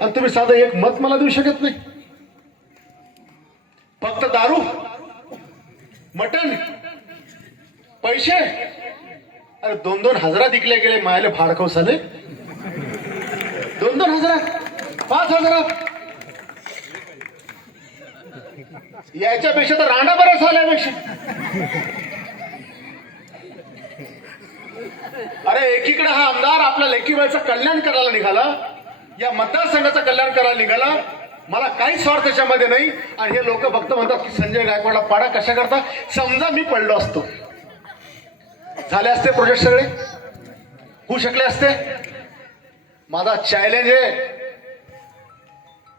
आणि तुम्ही साधं एक मत मला देऊ शकत नाही. फक्त दारू, मटण, पैसे. अरे 2-2 हजारात विकले गेले मायले भाडकव साले. 2-2 हजारात, 5 हजारात. याच्यापेक्षा तर रांडा बरं झाल्यापेक्षा. अरे एकीकडे हा आमदार आपल्या लेकीबाईचं कल्याण करायला निघाला, या मतदारसंघाचं कल्याण करायला निघाला. मला काहीच स्वार्थ त्याच्यामध्ये नाही. आणि हे लोक फक्त म्हणतात की संजय गायकवाडला पाडा कशा करता. समजा मी पडलो असतो, झाले असते प्रोजेक्ट सगळे, होऊ शकले असते. माझा चॅलेंज आहे,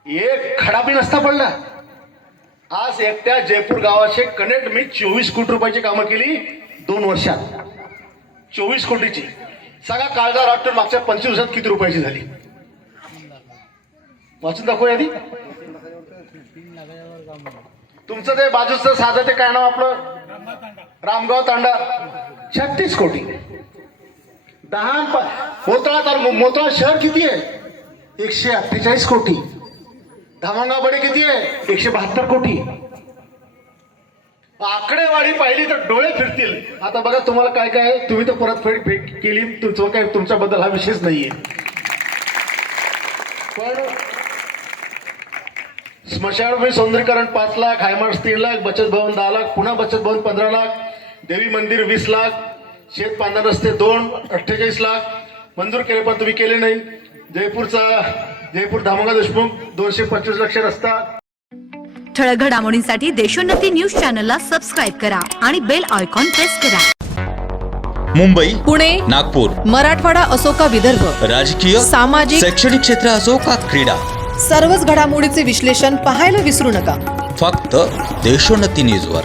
एक खडा बी नसता पडला. आज एकट्या जयपूर गावाचे कनेक्ट मी 24 कोटी रुपयाची कामं केली 2 वर्षात. 24 कोटीची. सगळा काळजा वाटून मागच्या 25 दिवसात किती रुपयाची झाली वाचून दाखव यादी. तुमचं ते बाजूचं साधं ते काय नाव आपलं, रामगाव तांडा, 36 कोटी. 10 मोताळा तर मोताळा शहर किती आहे, 148 कोटी. धामंगाबडी किती आहे, 172 कोटी. आकडेवारी पाहिली तर डोळे फिरतील. आता बघा तुम्हाला काय काय आहे, तुम्ही तर परतफेड केली, तुमचं काय, तुमच्याबद्दल हा विषयच नाहीये. पण स्मशानभूमी सौंदर्यीकरण 5 लाख, हायमार्ट्स 3 लाख, बचत भवन 10 लाख, पुन्हा बचत भवन 15 लाख, देवी मंदिर 20 लाख, शेत पांढरा रस्ते 48 लाख मंजूर केले, पण तुम्ही केले नाही. जयपूर धामंगा देशमुख 225 लक्ष रस्ता. ठळक घडामोडींसाठी देशोन्नती न्यूज चॅनलला सबस्क्राईब करा आणि बेल आयकॉन प्रेस करा. मुंबई, पुणे, नागपूर, मराठवाडा असो का विदर्भ, राजकीय, सामाजिक, शैक्षणिक क्षेत्र असो का क्रीडा, सर्वच घडामोडीचे विश्लेषण पाहायला विसरू नका. फक्त देशोन्नती न्यूजवर.